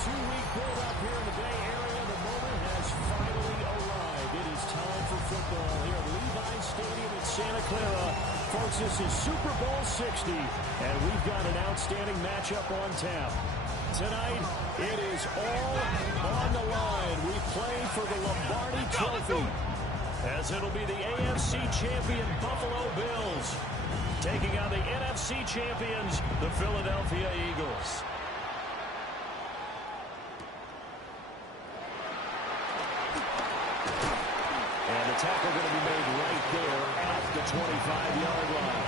2-week build-up here in the Bay Area. The moment has finally arrived. It is time for football here at Levi Stadium in Santa Clara. Folks, this is Super Bowl 60, and we've got an outstanding matchup on tap. Tonight, it is all on the line. We play for the Lombardi Trophy, as it'll be the AFC champion Buffalo Bills taking on the NFC champions, the Philadelphia Eagles. And the tackle going to be made right there at the 25-yard line.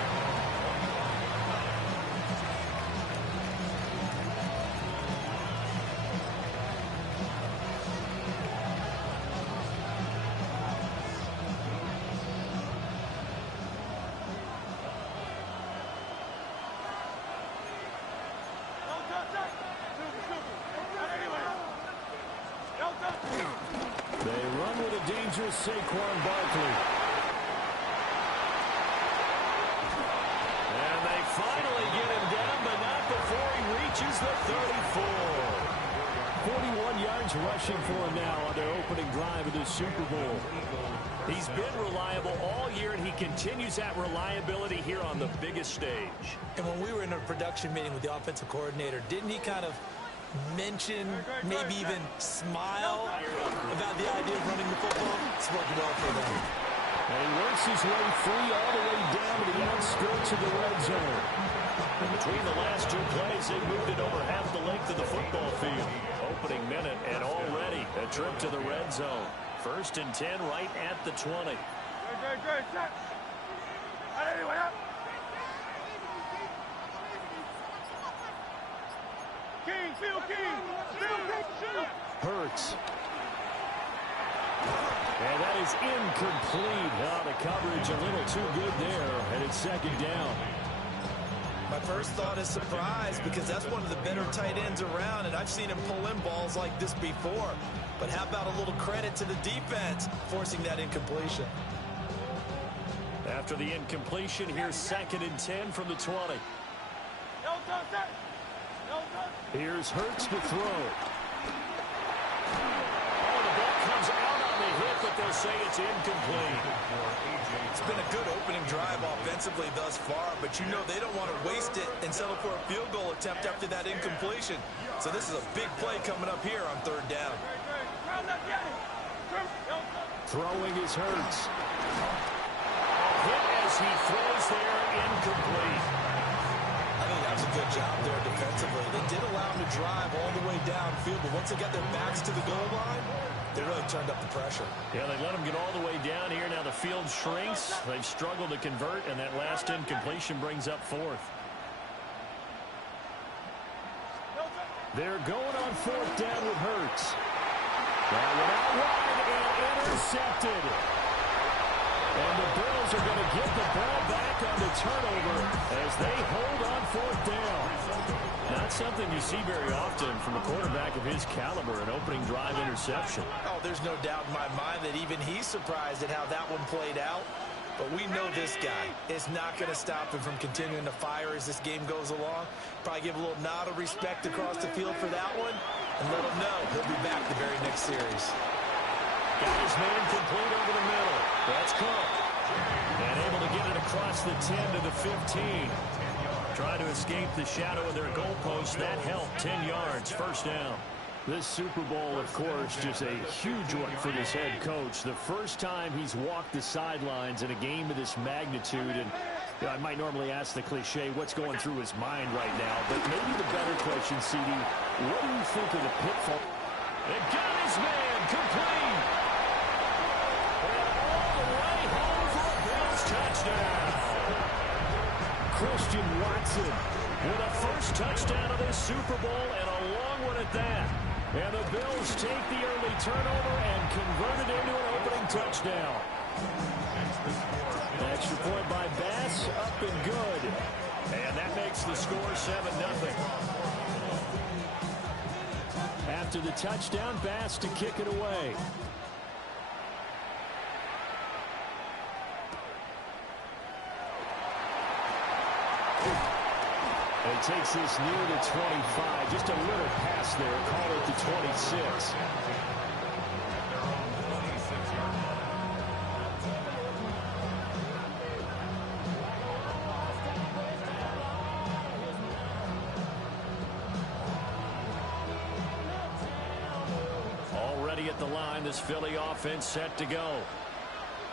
They run with a dangerous Saquon Barkley. And they finally get him down, but not before he reaches the 34. 41 yards rushing for him now on their opening drive of the Super Bowl. He's been reliable all year, and he continues that reliability here on the biggest stage. And when we were in a production meeting with the offensive coordinator, didn't he kind of mention, maybe even smile about the idea of running the football? It's working well for them. And he works his way free all the way down to the outskirts of the red zone. And between the last two plays, they moved it over half the length of the football field. Opening minute, and already a trip to the red zone. 1st and 10 right at the 20. Hurts. And that is incomplete. Oh, the coverage a little too good there, and it's 2nd down. My first thought is surprise, because that's one of the better tight ends around, and I've seen him pull in balls like this before. But how about a little credit to the defense forcing that incompletion? After the incompletion, here's 2nd and 10 from the 20. Here's Hurts to throw. Oh, the ball comes out on the hit, but they'll say it's incomplete. It's been a good opening drive offensively thus far, but you know they don't want to waste it and settle for a field goal attempt after that incompletion. So this is a big play coming up here on 3rd down. Throwing is Hurts. Hit as he throws there, incomplete. I think that was a good job there defensively. They did allow him to drive all the way downfield, but once they got their backs to the goal line, they really turned up the pressure. Yeah, they let him get all the way down here. Now the field shrinks. They've struggled to convert, and that last incompletion brings up 4th. They're going on 4th down with Hurts. That went out wide and intercepted. And the Bills are going to get the ball back on the turnover as they hold on 4th down. Not something you see very often from a quarterback of his caliber, an opening drive interception. Oh, there's no doubt in my mind that even he's surprised at how that one played out. But we know this guy is not going to stop him from continuing to fire as this game goes along. Probably give a little nod of respect across the field for that one and let him know he'll be back the very next series. Got his man complete over the middle. That's Cook. And able to get it across the 10 to the 15. Trying to escape the shadow of their goalpost. That helped. 10 yards. 1st down. This Super Bowl, of course, just a huge one for this head coach. The first time he's walked the sidelines in a game of this magnitude. And you know, I might normally ask the cliche, what's going through his mind right now? But maybe the better question, CD, what do you think of the pitfall? And got his man complete. And all the way home for a Bills touchdown. Christian Watson with a first touchdown of this Super Bowl, and a long one at that. And the Bills take the early turnover and convert it into an opening touchdown. Extra point by Bass, up and good. And that makes the score 7-0. After the touchdown, Bass to kick it away. He takes this near to 25. Just a little pass there. Call it to 26. Already at the line, this Philly offense set to go.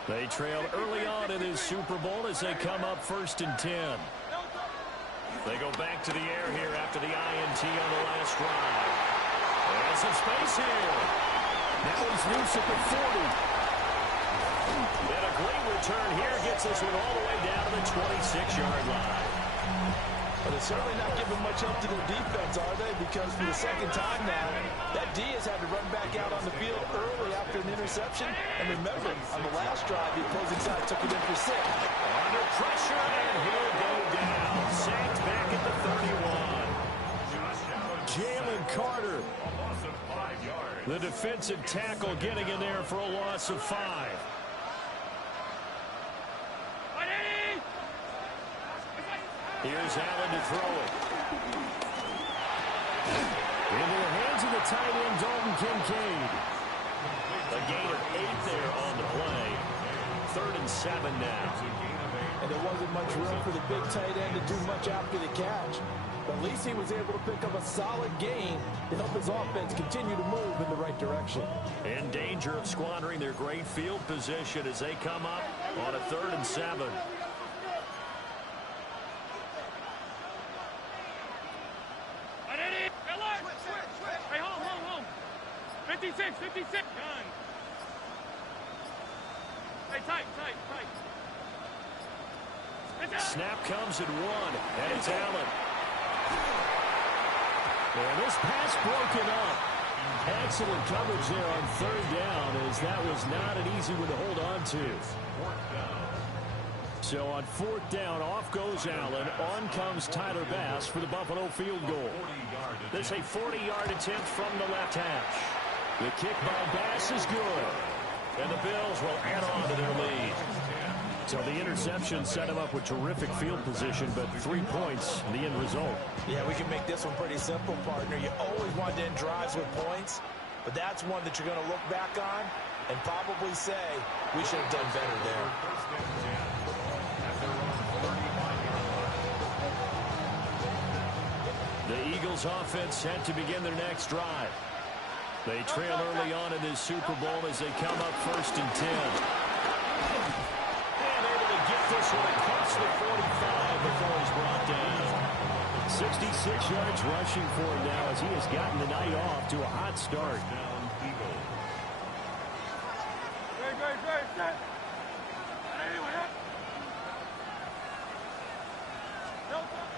They trailed early on in this Super Bowl as they come up 1st and 10. They go back to the air here after the INT on the last drive. There's some space here. Now he's loose at the 40. And a great return here gets this one all the way down to the 26-yard line. But they're certainly not giving much help to their defense, are they? Because for the second time now, that D has had to run back out on the field early after an interception. And remember, on the last drive, the opposing side took it in for 6. Under pressure, and he'll go down. Sacked back at the 31. Jalen Carter, the defensive tackle, getting in there for a loss of 5. Here's Allen to throw it. Into the hands of the tight end, Dalton Kincaid. A gain of 8 there on the play. 3rd and 7 now. And there wasn't much room for the big tight end to do much after the catch. But at least he was able to pick up a solid gain to help his offense continue to move in the right direction. In danger of squandering their great field position as they come up on a 3rd and 7. Fifty-six. Done. Hey, tight. Snap comes at 1, and it's Allen. And this pass broken up. Excellent coverage there on 3rd down, as that was not an easy one to hold on to. So on 4th down, off goes Allen. On comes Tyler Bass for the Buffalo field goal. This a 40-yard attempt from the left hash. The kick by Bass is good. And the Bills will add on to their lead. So the interception set him up with terrific field position, but 3 points in the end result. Yeah, we can make this one pretty simple, partner. You always want to end drives with points, but that's one that you're going to look back on and probably say, we should have done better there. The Eagles offense set to begin their next drive. They trail early on in this Super Bowl as they come up 1st and 10. And able to get this one across the 45 before he's brought down. 66 yards rushing for him now as he has gotten the night off to a hot start.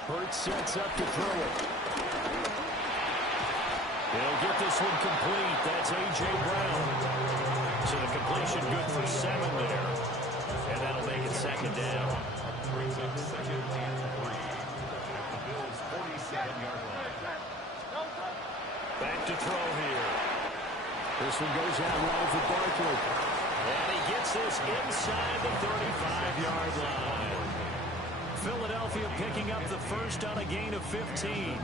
Hurts sets up to throw it. He'll get this one complete. That's A.J. Brown. So the completion good for 7 there. And that'll make it 2nd down. Back to throw here. This one goes out wide for Barkley. And he gets this inside the 35-yard line. Philadelphia picking up the first on a gain of 15.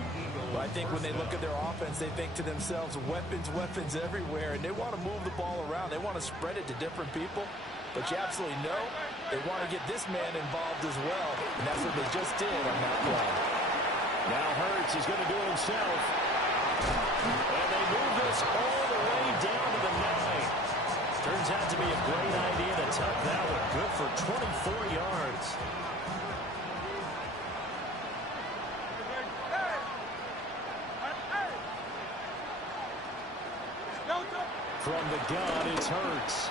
Well, I think when they look at their offense, they think to themselves, weapons everywhere, and they want to move the ball around. They want to spread it to different people. But you absolutely know they want to get this man involved as well, and that's what they just did on that play. Now Hurts is going to do it himself. And they move this all the way down to the 9. Turns out to be a great idea to tuck that one. Good for 24 yards. From the gun, it's Hurts.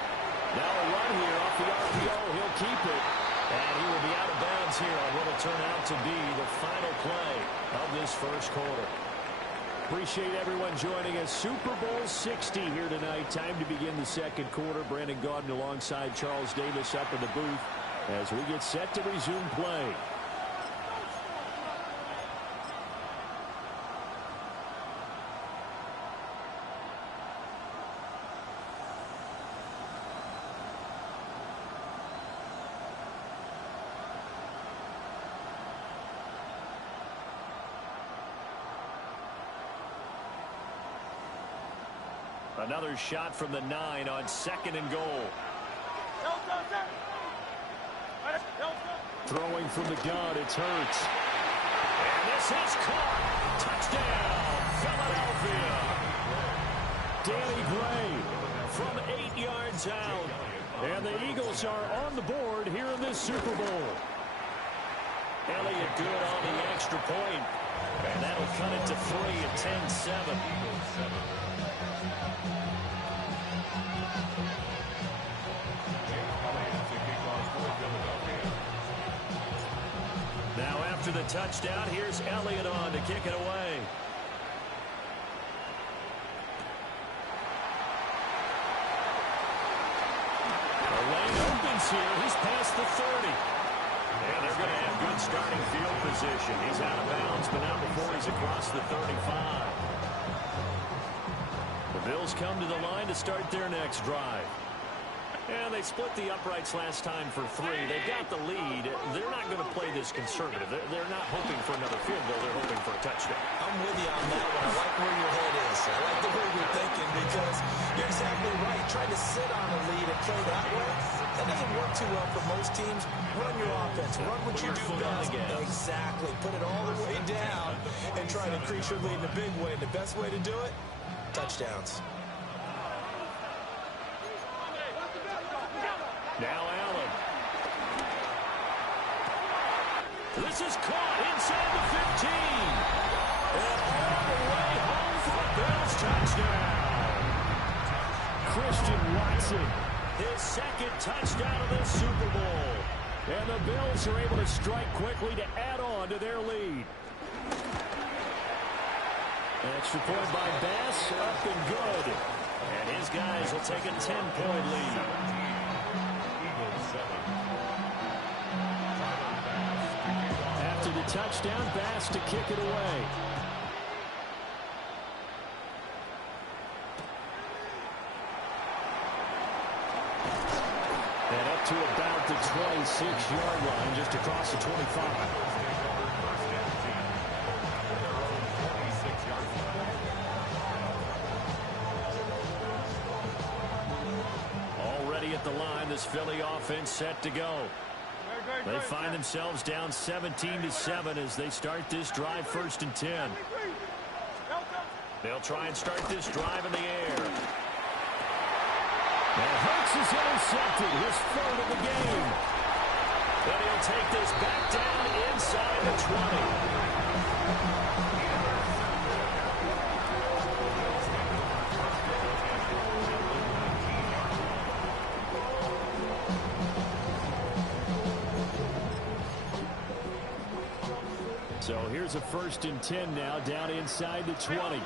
Now a run here off the RPO. He'll keep it. And he will be out of bounds here on what will turn out to be the final play of this first quarter. Appreciate everyone joining us. Super Bowl 60 here tonight. Time to begin the second quarter. Brandon Gaudin alongside Charles Davis up in the booth as we get set to resume play. Another shot from the 9 on 2nd and goal. Throwing from the gun, it's Hurts. And this is caught. Touchdown, Philadelphia. Danny Gray from 8 yards out. And the Eagles are on the board here in this Super Bowl. Elliott good on the extra point. And that'll cut it to 3 at 10-7. Now after the touchdown, here's Elliott on to kick it away. The lane opens here. He's past the 30. And they're going to have good starting field position. He's out of bounds, but not before he's across the 35. The Bills come to the line to start their next drive. And they split the uprights last time for 3. They've got the lead. They're not going to play this conservative. They're not hoping for another field goal. They're hoping for a touchdown. I'm with you on that one. I like where your head is. I like the way you're thinking because you're exactly right. Trying to sit on a lead and play that way, that doesn't work too well for most teams. Run your offense. Run what you do best. Exactly. Put it all the way down and try to increase your lead in a big way. And the best way to do it, touchdowns. Now Allen. This is caught inside the 15. And all the way home for a Bills touchdown. Christian Watson, his 2nd touchdown of this Super Bowl. And the Bills are able to strike quickly to add on to their lead. Extra point by Bass, up and good. And his guys will take a 10-point lead. After the touchdown, Bass to kick it away. And up to about the 26-yard line, just across the 25. Already at the line, this Philly offense set to go. They find themselves down 17-7 as they start this drive 1st and 10. They'll try and start this drive in the air. And Hurts is intercepted, his 3rd of the game. And he'll take this back down inside the 20. So here's a 1st and 10 now, down inside the 20.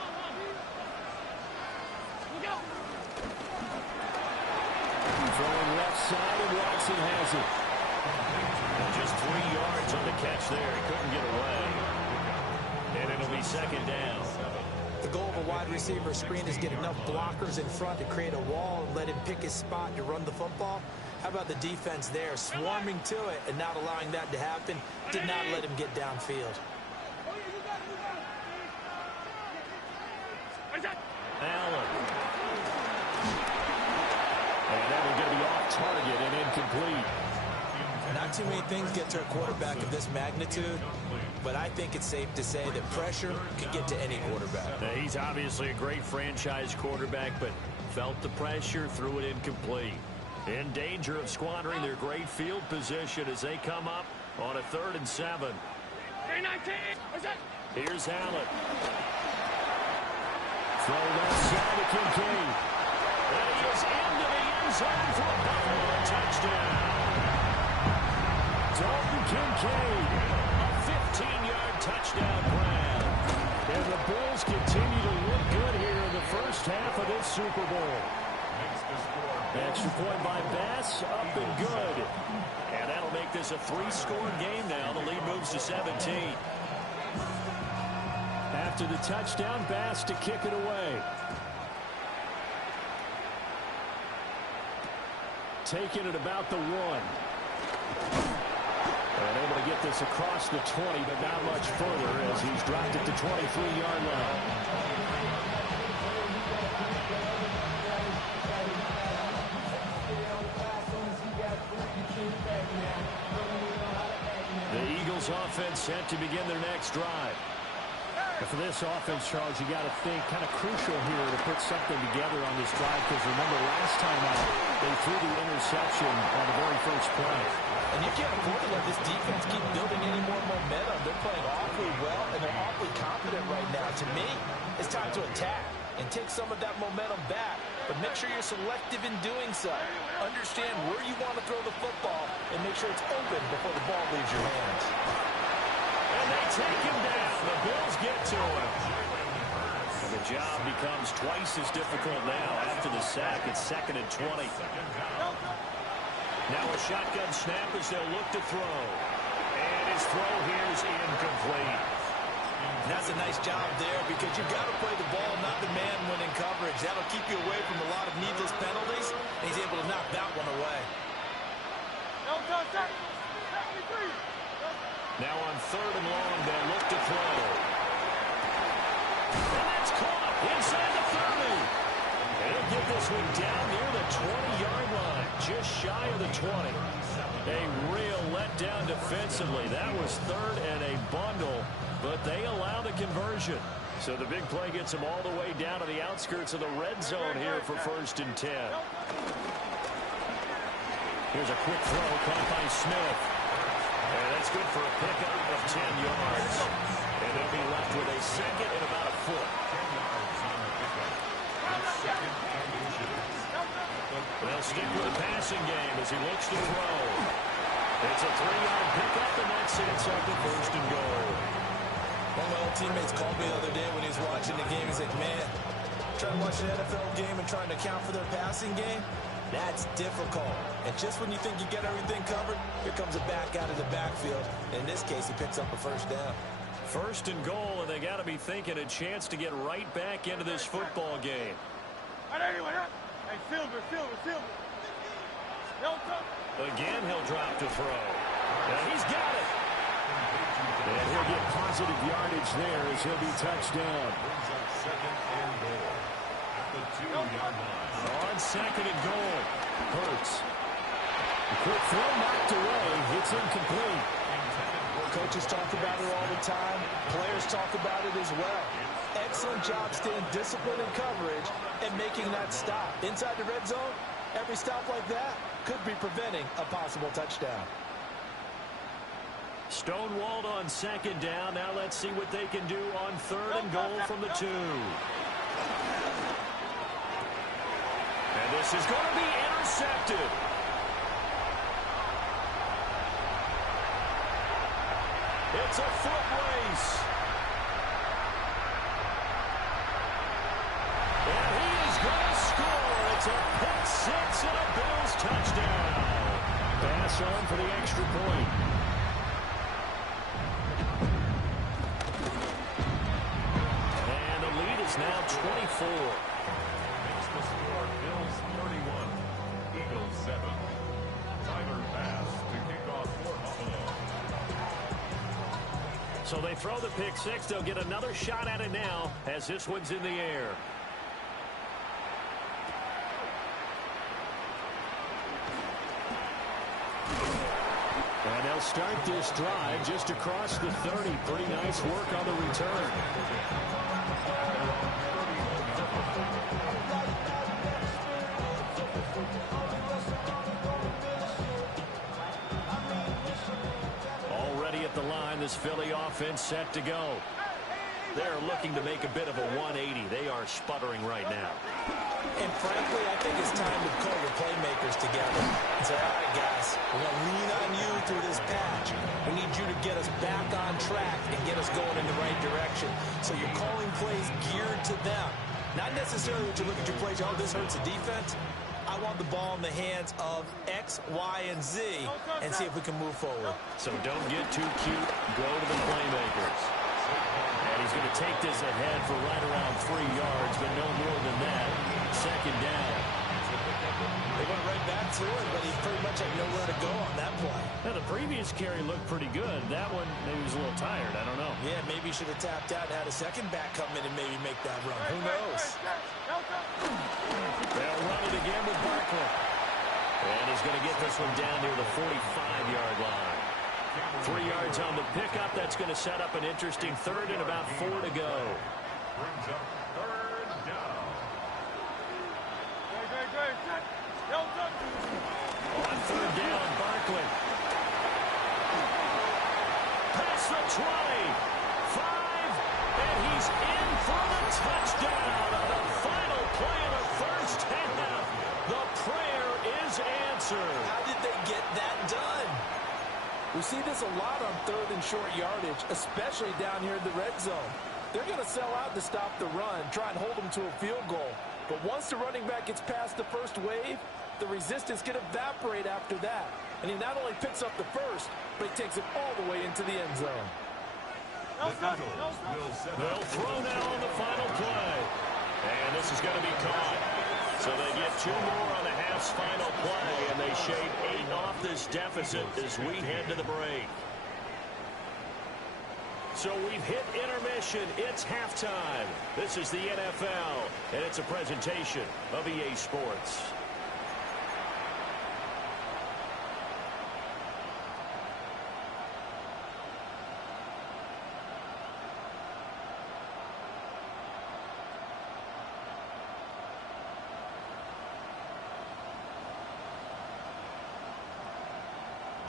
Throwing left side, and Watson has it. And just 3 yards on the catch there. He couldn't get away. And it'll be 2nd down. The goal of a wide receiver screen is get enough blockers in front to create a wall and let him pick his spot to run the football. How about the defense there, swarming to it and not allowing that to happen? Did not let him get downfield. Allen. And that will get me off target and incomplete. Not too many things get to a quarterback of this magnitude, but I think it's safe to say that pressure can get to any quarterback. Now, he's obviously a great franchise quarterback, but felt the pressure, threw it incomplete. In danger of squandering their great field position as they come up on a 3rd and 7. Here's Allen. Throw left side to Kincaid. And he is into the end zone for a Buffalo touchdown. Dalton Kincaid, a 15-yard touchdown grab. And the Bills continue to look good here in the 1st half of this Super Bowl. Extra point by Bass, up and good. And that'll make this a 3-score game now. The lead moves to 17. After the touchdown, Bass to kick it away. Taking it about the 1. And able to get this across the 20, but not much further as he's dropped at the 23-yard line. Bills offense set to begin their next drive. And for this offense, Charles, you got to think kind of crucial here to put something together on this drive, because remember last time out they threw the interception on the very first play. And you can't afford to let this defense keep building any more momentum. They're playing awfully well, and they're awfully confident right now. To me, it's time to attack and take some of that momentum back, but make sure you're selective in doing so. Understand where you want to throw the football and make sure it's open before the ball leaves your hands. And they take him down. The Bills get to him. And the job becomes twice as difficult now after the sack. It's 2nd and 20. Now a shotgun snap as they'll look to throw. And his throw here is incomplete. That's a nice job there, because you've got to play the ball, not the man-winning coverage. That'll keep you away from a lot of needless penalties. And he's able to knock that one away. Now on 3rd and long, they'll look to throw. And that's caught inside the 30. They'll get this one down near the 20-yard line, just shy of the 20. A real letdown defensively. That was 3rd and a bundle, but they allow the conversion. So the big play gets them all the way down to the outskirts of the red zone here for 1st and 10. Here's a quick throw caught by Smith. And that's good for a pickup of 10 yards. And they'll be left with a 2nd and about a foot. They'll stick with the passing game as he looks to throw. It's a 3-yard pickup, and that sets up the 1st and goal. One of my old teammates called me the other day when he was watching the game. He's like, man, trying to watch an NFL game and trying to account for their passing game, that's difficult. And just when you think you get everything covered, here comes a back out of the backfield. In this case, he picks up a 1st down. 1st and goal, and they got to be thinking a chance to get right back into this football game. Again, he'll drop to throw. And he's got it. And he'll get positive yardage there as he'll be touched down. On 2nd and goal, Hurts. The quick throw knocked away. It's incomplete. Coaches talk about it all the time. Players talk about it as well. Excellent job staying disciplined in coverage and making that stop. Inside the red zone, every stop like that could be preventing a possible touchdown. Stonewalled on 2nd down. Now let's see what they can do on 3rd and goal from the 2. And this is going to be intercepted. It's a foot race. And he is going to score. It's a pick 6 and a Bills touchdown. Pass on for the extra point. And the lead is now 24. Makes the score Bills 31, Eagles 7. Tyler pass to kick off for Buffalo. So they throw the pick 6. They'll get another shot at it now as this one's in the air. And they'll start this drive just across the 30. Pretty nice work on the return. Already at the line, this Philly offense set to go. They're looking to make a bit of a 180. They are sputtering right now. And frankly, I think it's time to call your playmakers together and say, all right, guys, we're going to lean on you through this patch. We need you to get us back on track and get us going in the right direction. So you're calling plays geared to them. Not necessarily that you look at your plays, oh, this hurts the defense. I want the ball in the hands of X, Y, and Z and see if we can move forward. So don't get too cute. Go to the playmakers. And he's going to take this ahead for right around 3 yards, but no more than that. 2nd down. They went right back to it, but he pretty much had nowhere to go on that play. Now, the previous carry looked pretty good. That one, maybe he was a little tired. I don't know. Yeah, maybe he should have tapped out and had a second back come in and maybe make that run. Who knows? They'll run it again with Barkley. And he's going to get this one down near the 45-yard line. 3 yards on the pickup. That's going to set up an interesting third and about 4 to go. Brings up third down. On third down, Barkley. Past the 20. 5. And he's in for the touchdown on the final play of the first half. The prayer is answered. How did they get that done? We see this a lot on third and short yardage, especially down here in the red zone. They're going to sell out to stop the run, try and hold them to a field goal. But once the running back gets past the first wave, the resistance can evaporate after that. And he not only picks up the first, but he takes it all the way into the end zone. They'll throw now on the final play. And this is going to be caught. So they get 2 more on the half's final play, and they shave 8 off this deficit as we head to the break. So we've hit intermission. It's halftime. This is the NFL, and it's a presentation of EA Sports.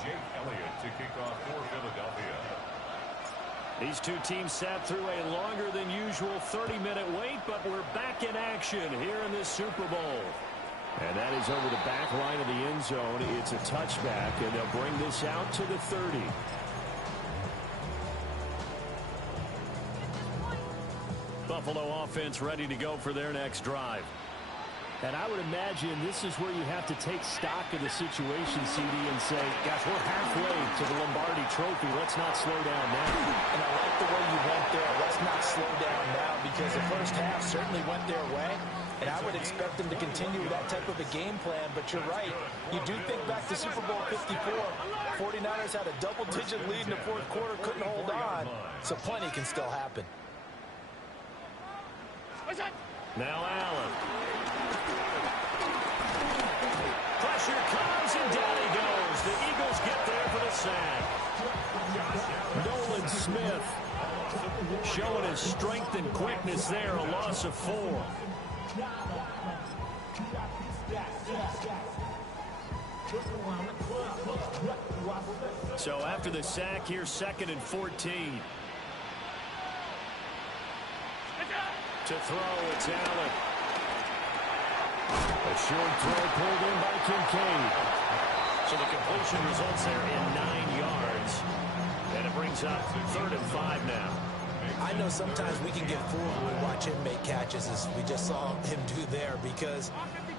Jake Elliott to kick off for Philadelphia. These two teams sat through a longer than usual 30-minute wait, but we're back in action here in this Super Bowl. And that is over the back line of the end zone. It's a touchback, and they'll bring this out to the 30. Buffalo offense ready to go for their next drive. And I would imagine this is where you have to take stock of the situation, CD, and say, gosh, we're halfway to the Lombardi Trophy. Let's not slow down now. And I like the way you went there. Let's not slow down now, because the first half certainly went their way. And I would expect them to continue with that type of a game plan. But you're right. You do think back to Super Bowl 54. 49ers had a double-digit lead in the fourth quarter, couldn't hold on. So plenty can still happen. Now Allen. Pressure comes, and down he goes. The Eagles get there for the sack. Nolan Smith showing his strength and quickness there, a loss of 4. So after the sack, here's 2nd and 14. To throw, it's Allen. A short throw pulled in by Kincaid. So the completion results there in 9 yards. And it brings up 3rd and 5 now. I know sometimes we can get fooled when we watch him make catches, as we just saw him do there, because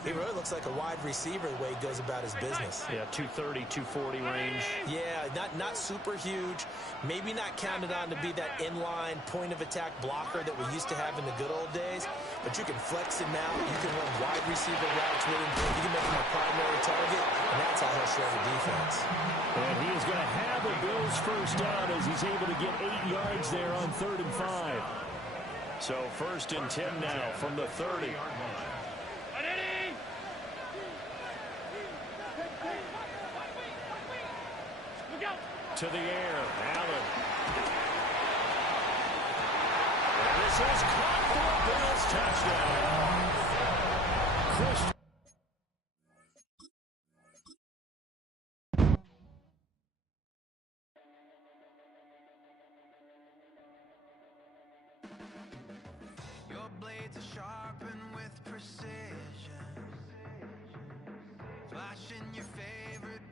he really looks like a wide receiver the way he goes about his business. Yeah, 230, 240 range. Yeah, not super huge. Maybe not counted on to be that inline point-of-attack blocker that we used to have in the good old days, but you can flex him out. You can run wide receiver routes with him. You can make him a primary target, and that's how he'll shred the defense. And he is going to have the Bills first down as he's able to get 8 yards there on 3rd and 5. So 1st and 10 now from the 30. To the air, Allen. And this is caught for a Bills touchdown. Christian. Your blades are sharpened with precision, flashing your favorite